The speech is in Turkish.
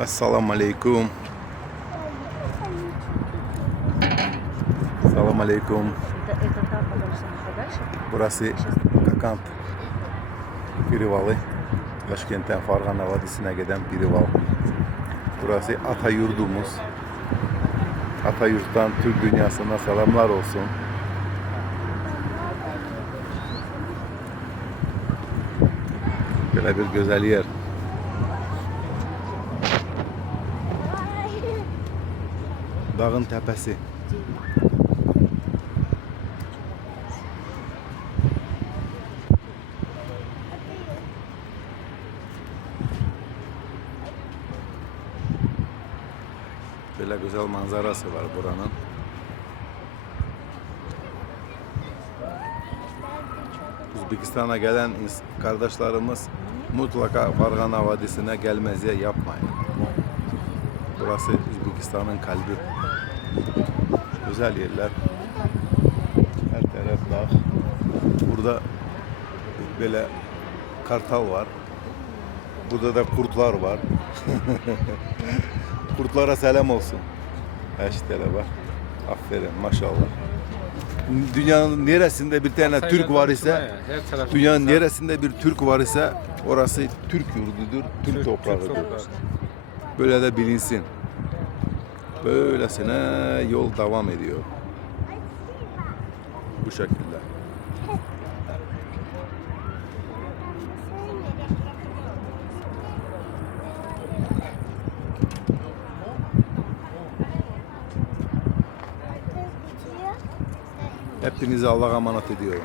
Assalamu alaikum. Assalamu alaikum. Это, это там подальше, подальше? Burası Kakant Pirivalı. Başkentten Fargana Vadisi'ne giden Pirival. Burası ata yurdumuz. Ata yurttan Türk dünyasına selamlar olsun. Böyle bir güzel yer. Dağın tepesi. Böyle güzel manzarası var buranın. Uzbekistan'a gelen kardeşlerimiz mutlaka Fargana Vadisi'ne gelmezye yapmayın. Burası Uzbekistan'ın kalbi. Güzel yerler. Her taraf dağ. Burada böyle kartal var. Burada da kurtlar var. Kurtlara selam olsun. Eşitele bak. Aferin maşallah. Dünyanın neresinde bir tane Türk var ise, tarafı dünyanın güzel. neresinde bir Türk var ise orası Türk yurdudur, Türk, Türk toprağıdır. toprağı. Böyle de bilinsin. Böylesine yol devam ediyor. Bu şekilde. Hepinizi Allah'a emanet ediyorum.